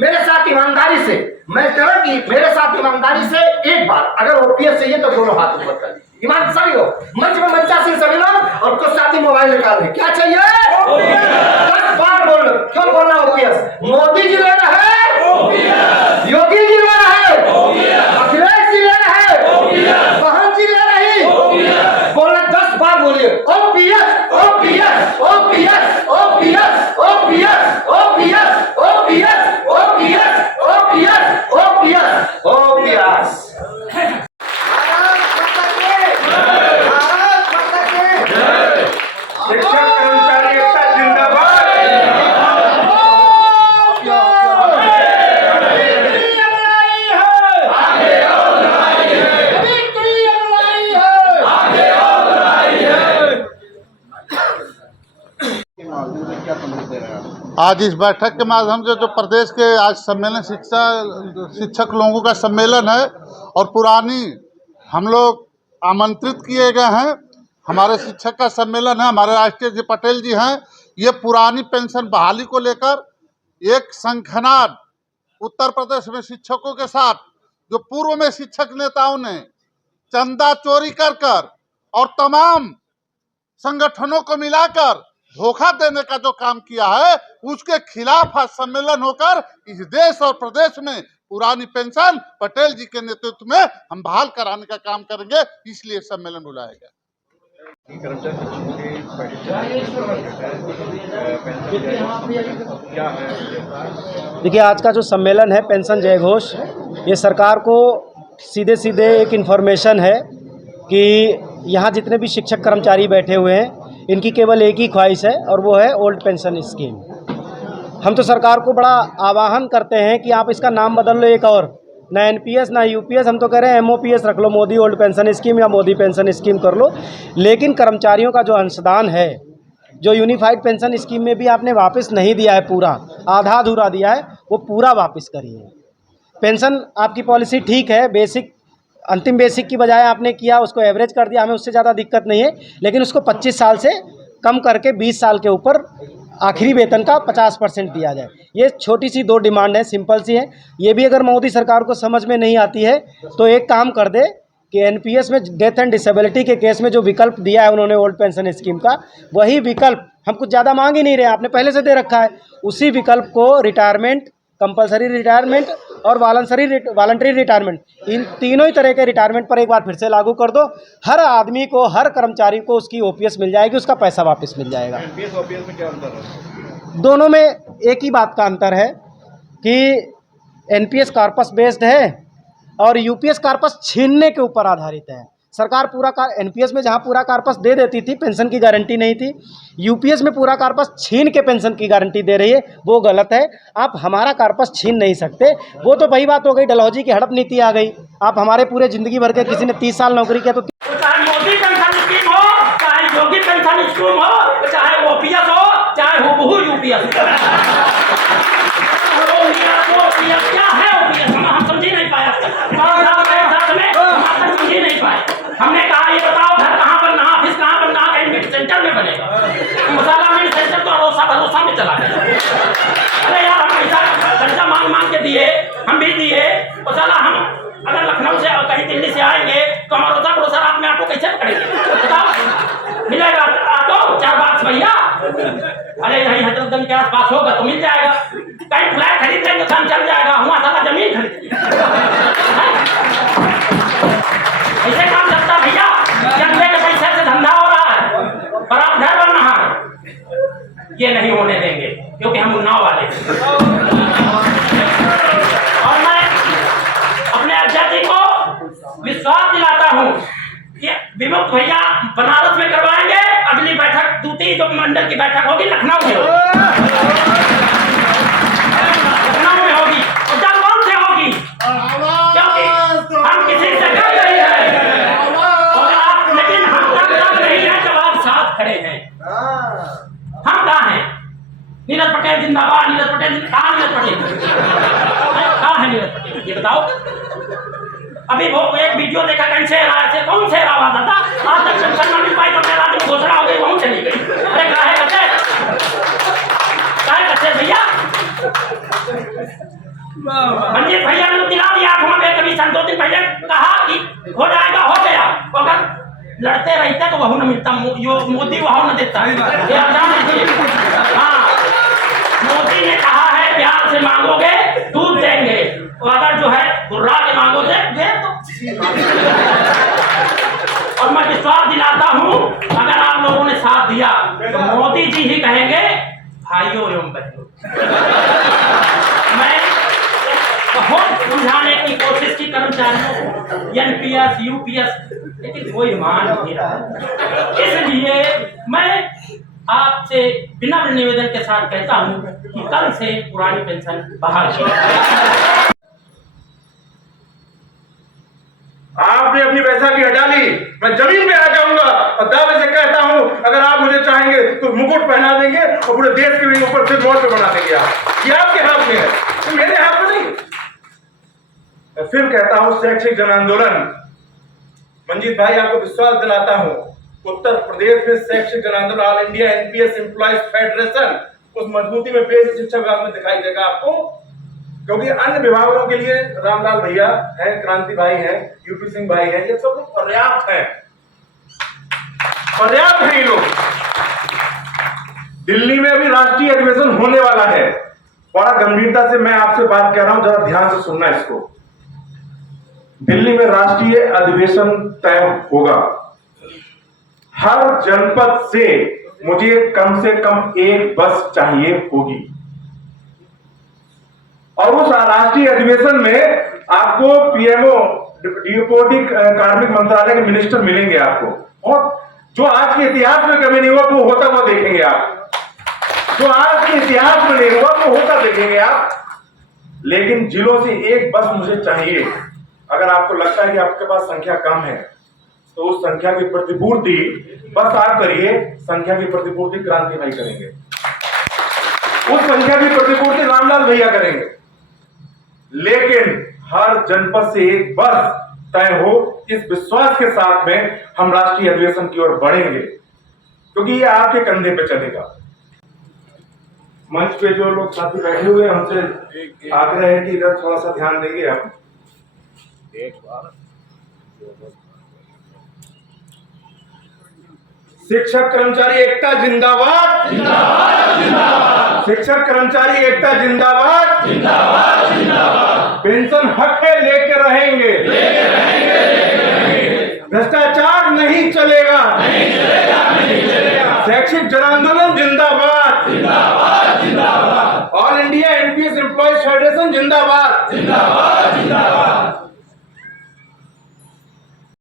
मेरे साथ ईमानदारी से, मैं कह रहा कि मेरे साथ ईमानदारी से एक बार अगर ओपीएस चाहिए तो दोनों हाथ ऊपर कर दीजिए। ईमान सभी हो, मंच में मंचा सिंह सम्मेलन और कुछ साथी मोबाइल निकाल दे। क्या चाहिए? 10 बार बोल, क्यों बोलना ओपीएस? मोदी जी ले रहे हैं, योगी जी ले रहे हैं, अखिलेश जी ले रहे हैं, बहन जी ले रही, बोलना 10 बार बोलिए OPS OPS OPS OPS OPS OPS OPS OPS OPS OPS OPS. शिक्षक कर्मचारी एकता जिंदाबाद। आज इस बैठक के माध्यम से जो प्रदेश के आज सम्मेलन शिक्षक लोगों का सम्मेलन है और पुरानी हम लोग आमंत्रित किए गए हैं। हमारे शिक्षक का सम्मेलन है, हमारे राष्ट्रीय जी पटेल जी हैं। ये पुरानी पेंशन बहाली को लेकर एक संखनाद उत्तर प्रदेश में शिक्षकों के साथ जो पूर्व में शिक्षक नेताओं ने चंदा चोरी कर और तमाम संगठनों को मिलाकर धोखा देने का जो काम किया है, उसके खिलाफ आज सम्मेलन होकर इस देश और प्रदेश में पुरानी पेंशन पटेल जी के नेतृत्व में हम बहाल कराने का काम करेंगे, इसलिए सम्मेलन बुलाया गया। देखिए, आज का जो सम्मेलन है पेंशन जय घोष, ये सरकार को सीधे सीधे एक इन्फॉर्मेशन है कि यहाँ जितने भी शिक्षक कर्मचारी बैठे हुए हैं, इनकी केवल एक ही ख्वाहिश है और वो है ओल्ड पेंशन स्कीम। हम तो सरकार को बड़ा आह्वान करते हैं कि आप इसका नाम बदल लो एक और, ना एनपीएस ना यूपीएस, हम तो कह रहे हैं एमओपीएस रख लो, मोदी ओल्ड पेंशन स्कीम या मोदी पेंशन स्कीम कर लो। लेकिन कर्मचारियों का जो अंशदान है, जो यूनिफाइड पेंशन स्कीम में भी आपने वापस नहीं दिया है, पूरा आधा अधूरा दिया है, वो पूरा वापस करिए। पेंशन आपकी पॉलिसी ठीक है, बेसिक अंतिम बेसिक की बजाय आपने किया उसको एवरेज कर दिया, हमें उससे ज़्यादा दिक्कत नहीं है, लेकिन उसको 25 साल से कम करके 20 साल के ऊपर आखिरी वेतन का 50% दिया जाए। ये छोटी सी 2 डिमांड है, सिंपल सी है। ये भी अगर मोदी सरकार को समझ में नहीं आती है तो एक काम कर दे कि एनपीएस में डेथ एंड डिसेबिलिटी के केस में जो विकल्प दिया है उन्होंने ओल्ड पेंशन स्कीम का, वही विकल्प हम कुछ ज़्यादा मांग ही नहीं रहे, आपने पहले से दे रखा है, उसी विकल्प को रिटायरमेंट, कंपलसरी रिटायरमेंट और वॉलंटरी रिटायरमेंट, इन तीनों ही तरह के रिटायरमेंट पर एक बार फिर से लागू कर दो। हर आदमी को, हर कर्मचारी को उसकी ओपीएस मिल जाएगी, उसका पैसा वापस मिल जाएगा। एनपीएस ओपीएस में क्या अंतर है? दोनों में एक ही बात का अंतर है कि एनपीएस कॉर्पस बेस्ड है और यूपीएस कॉर्पस छीनने के ऊपर आधारित है। सरकार पूरा एनपीएस में जहां पूरा कॉर्पस दे देती थी, पेंशन की गारंटी नहीं थी, यूपीएस में पूरा कॉर्पस छीन के पेंशन की गारंटी दे रही है, वो गलत है। आप हमारा कॉर्पस छीन नहीं सकते। वो तो वही बात हो गई, डलहौजी की हड़प नीति आ गई। आप हमारे पूरे जिंदगी भर के, किसी ने 30 साल नौकरी किया तो चाहे मोदी पेंशन स्कीम हो, चाहे योगी पेंशन स्कीम हो, चाहे ओपीएस हो, चाहे हुबहू यूपीएस क्या है ओपीएस, हम समझी नहीं पाया, समझी नहीं पाए। हमने कहा ये बताओ घर कहाँ बनना, ऑफिस कहाँ बनना, एडमिट सेंटर में बनेगा। मसाला मिल सेंटर तो अरोसा भरोसा में चला गया। अरे यार, हम पैसा खर्चा मांग के दिए, हम भी दिए, मसाला हम अगर लखनऊ से और कहीं दिल्ली से आएंगे तो हम अरोसा भरोसा रात में आपको कैसे पकड़ेंगे बताओ? मिलेगा ऑटो 4 बार भैया? अरे यही हजरतगंज के आसपास होगा तो मिल जाएगा। कहीं फ्लैट खरीद लेंगे काम चल जाएगा, वहाँ सारा जमीन खरीद ऐसे काम चलता भैया। जनता के पैसे से धंधा हो रहा है और आप घर बन रहा है, ये नहीं होने देंगे क्योंकि हम उन्नाव वाले हैं। और मैं अपने अध्यक्ष जी को विश्वास दिलाता हूँ कि विमुक्त भैया बनारस में करवाएंगे, अगली बैठक दूसरी जो मंडल की बैठक होगी लखनऊ में होगी, लखनऊ में होगी और जलवान से होगी, क्योंकि हम किसी से डर नहीं है और आप, लेकिन हम डर नहीं है जब आप साथ खड़े हैं। हम कहाँ हैं? नीरज पटेल जिंदाबाद, नीरज पटेल कहाँ? नीरज पटेल कहाँ है? नीरज पटेल ये बताओ। अभी वो एक वीडियो देखा, कहीं से कौन से आवाज आता, आज तक पेंशन न मिल पाई तो मेरा आदमी घोषणा हो गई, वहीं चली गई। अरे काहे कच्चे भैया, मंजीत भैया ने दिला दिया आठवां पे कमीशन 2 दिन पहले कहा कि हो जाएगा, हो गया। अगर लड़ते रहते तो वह न मिलता, मोदी वह न देता। ये आप जान लीजिए। हाँ, मोदी ने कहा है प्यार से मांगोगे दूध देंगे, और अगर जो है गुर्रा के मांगोगे दे दो। और मैं विश्वास दिलाता हूं, अगर आप लोगों ने साथ दिया तो मोदी जी ही कहेंगे भाइयों एवं बहनों। मैं बहुत समझाने की कोशिश की कर्मचारियों को, एनपीएस यूपीएस, लेकिन कोई मान नहीं रहा। इसलिए मैं आपसे विनम्र निवेदन के साथ कहता हूं कि कल से पुरानी पेंशन बहाल की। आपने अपनी बैसाखी हटा ली, मैं जमीन पे आ जाऊंगा और दावे से कहता हूं, अगर आप मुझे चाहेंगे तो मुकुट पहना देंगे और पूरे देश के भी ऊपर से मोर पे बना देंगे। आप ये आपके हाथ में है, तो मेरे हाथ में नहीं। मैं फिर कहता हूं, शैक्षिक जन आंदोलन, मंजीत भाई आपको विश्वास दिलाता हूं, उत्तर प्रदेश में शैक्षिक जन आंदोलन all India NPS employees federation उस मजबूती में बेसिक शिक्षा विभाग में दिखाई देगा आपको, क्योंकि अन्य विभागों के लिए रामलाल भैया हैं, क्रांति भाई हैं, यूपी सिंह भाई हैं, ये सब लोग पर्याप्त हैं, पर्याप्त हैं ये लोग। दिल्ली में अभी राष्ट्रीय अधिवेशन होने वाला है, बड़ा गंभीरता से मैं आपसे बात कह रहा हूं, जरा ध्यान से सुनना इसको। दिल्ली में राष्ट्रीय अधिवेशन तय होगा। हर जनपद से मुझे कम से कम एक बस चाहिए होगी, और उस राष्ट्रीय अधिवेशन में आपको पीएमओ डिप्टी कार्मिक मंत्रालय के मिनिस्टर मिलेंगे आपको, और जो आज के इतिहास में कभी नहीं हुआ वो होता हुआ देखेंगे आप, जो आज के इतिहास में नहीं हुआ वो होता देखेंगे आप। लेकिन जिलों से एक बस मुझे चाहिए। अगर आपको लगता है कि आपके पास संख्या कम है तो उस संख्या की प्रतिपूर्ति बस आप करिए, संख्या की प्रतिपूर्ति क्रांति भाई करेंगे, उस संख्या की प्रतिपूर्ति रामलाल भैया करेंगे, लेकिन हर जनपद से एक बस तय हो, इस विश्वास के साथ में हम राष्ट्रीय अधिवेशन की ओर बढ़ेंगे, क्योंकि ये आपके कंधे पे चलेगा। मंच पे जो लोग साथी बैठे हुए हैं, हमसे आग्रह है कि इधर थोड़ा सा ध्यान देंगे आप। शिक्षक कर्मचारी एकता जिंदाबाद, जिंदाबाद, जिंदाबाद। शिक्षक कर्मचारी एकता जिंदाबाद, जिंदाबाद, जिंदाबाद। पेंशन हक है, लेके रहेंगे, लेके रहेंगे, लेके रहेंगे। भ्रष्टाचार नहीं चलेगा, नहीं चलेगा, नहीं चलेगा। शैक्षिक जन आंदोलन जिंदाबाद, जिंदाबाद, जिंदाबाद। All India NPS employees federation जिंदाबाद, जिंदाबाद, जिंदाबाद।